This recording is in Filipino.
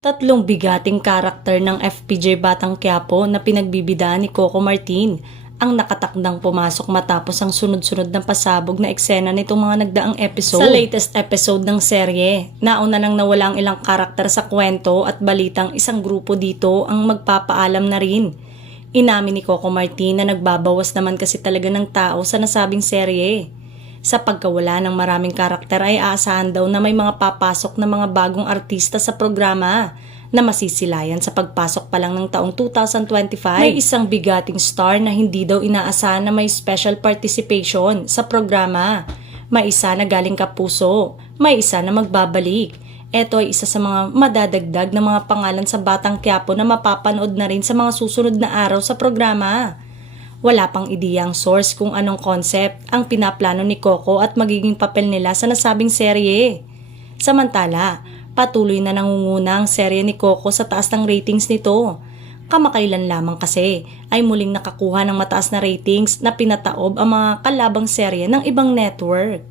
Tatlong bigating karakter ng FPJ Batang Quiapo na pinagbibidaan ni Coco Martin ang nakatakdang pumasok matapos ang sunod-sunod ng pasabog na eksena nitong mga nagdaang episode. Sa latest episode ng serye, nauna nang nawala ang ilang karakter sa kwento at balitang isang grupo dito ang magpapaalam na rin. Inamin ni Coco Martin na nagbabawas naman kasi talaga ng tao sa nasabing serye. Sa pagkawala ng maraming karakter ay aasahan daw na may mga papasok na mga bagong artista sa programa na masisilayan sa pagpasok pa lang ng taong 2025. May isang bigating star na hindi daw inaasahan na may special participation sa programa. May isa na galing Kapuso, may isa na magbabalik. Ito ay isa sa mga madadagdag na mga pangalan sa Batang Quiapo na mapapanood na rin sa mga susunod na araw sa programa. Wala pang ideyang source kung anong concept ang pinaplano ni Coco at magiging papel nila sa nasabing serye. Samantala, patuloy na nangunguna ang serye ni Coco sa taas ng ratings nito. Kamakailan lamang kasi ay muling nakakuha ng mataas na ratings na pinataob ang mga kalabang serye ng ibang network.